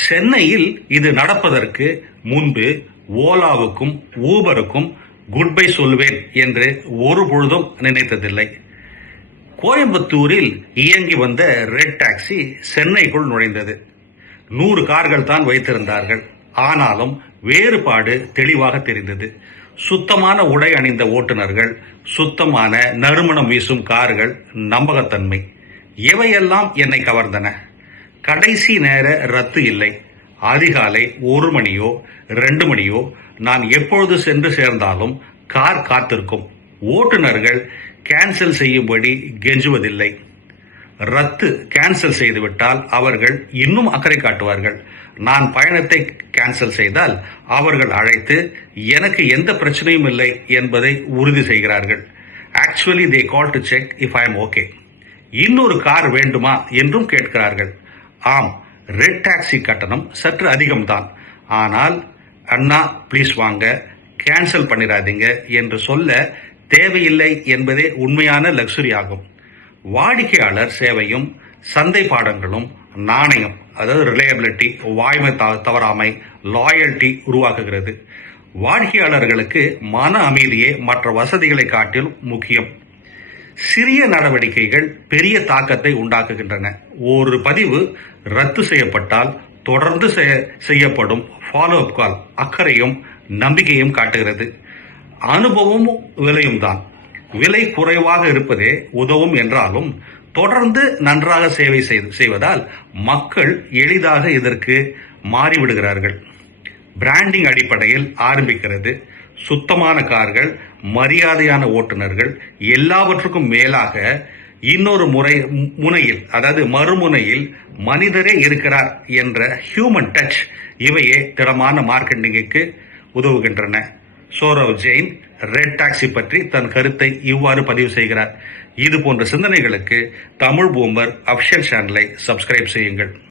சென்னையில் இது நடப்பதற்கு முன்பு ஓலாவுக்கும் ஊபருக்கும் குட் பை சொல்வேன் என்று ஒரு பொழுதும் நினைத்ததில்லை. கோயம்புத்தூரில் இயங்கி வந்த ரெட் டாக்ஸி சென்னைக்குள் நுழைந்தது. 100 கார்கள் தான் வைத்திருந்தார்கள். ஆனாலும் வேறுபாடு தெளிவாக தெரிந்தது. சுத்தமான உடை அணிந்த ஓட்டுநர்கள், சுத்தமான நறுமணம் வீசும் கார்கள், நம்பகத்தன்மை இவையெல்லாம் என்னை கவர்ந்தன. கடைசி நேர ரத்து இல்லை. அதிகாலை 1 மணியோ 2 மணியோ நான் எப்பொழுது சென்று சேர்ந்தாலும் கார் காத்திருக்கும். ஓட்டுநர்கள் கேன்சல் செய்யும்படி கெஞ்சுவதில்லை. ரத்து கேன்சல் செய்துவிட்டால் அவர்கள் இன்னும் அக்கறை காட்டுவார்கள். நான் பயணத்தை கேன்சல் செய்தால் அவர்கள் அழைத்து எனக்கு எந்த பிரச்சனையும் இல்லை என்பதை உறுதி செய்கிறார்கள். Actually they call to check if I am okay. இன்னொரு கார் வேண்டுமா என்றும் கேட்கிறார்கள். ஆம், ரெட் டாக்ஸி கட்டணம் சற்று அதிகம்தான். ஆனால் அண்ணா ப்ளீஸ் வாங்க, கேன்சல் பண்ணிடாதீங்க என்று சொல்ல தேவையில்லை என்பதே உண்மையான லக்ஸுரி ஆகும். வாடிக்கையாளர் சேவையும் சந்தை பாடங்களும் நாணயம், அதாவது ரிலையபிலிட்டி, வாய்மை தவறாமை, லாயல்ட்டி உருவாக்குகிறது. வாடிக்கையாளர்களுக்கு மன அமைதியே மற்ற வசதிகளை காட்டிலும் முக்கியம். சிறிய நடவடிக்கைகள் பெரிய தாக்கத்தை உண்டாக்குகின்றன. ஒரு பதிவு ரத்து செய்யப்பட்டால் தொடர்ந்து செய்யப்படும் ஃபாலோ அப் கால் அக்கறையும் நம்பிக்கையும் காட்டுகிறது. அனுபவமும் விலையும் தான். விலை குறைவாக இருப்பதே உதவும் என்றாலும் தொடர்ந்து நன்றாக சேவை செய்வதால் மக்கள் எளிதாக இதற்கு மாறிவிடுகிறார்கள். பிராண்டிங் அடிப்படையில் ஆரம்பிக்கிறது. சுத்தமான கார்கள், மரியாதையான ஓட்டுநர்கள், எல்லாவற்றுக்கும் மேலாக இன்னொரு முனையில், அதாவது மறுமுனையில் மனிதரே இருக்கிறார் என்ற ஹியூமன் டச், இவையே திடமான மார்க்கெட்டிங்குக்கு உதவுகின்றன. சோரவ் ஜெயின் ரெட் டாக்ஸி பற்றி தன் கருத்தை இவ்வாறு பதிவு செய்கிறார். இது போன்ற சிந்தனைகளுக்கு தமிழ் பூமர் அபிஷியல் சேனலை சப்ஸ்கிரைப் செய்யுங்கள்.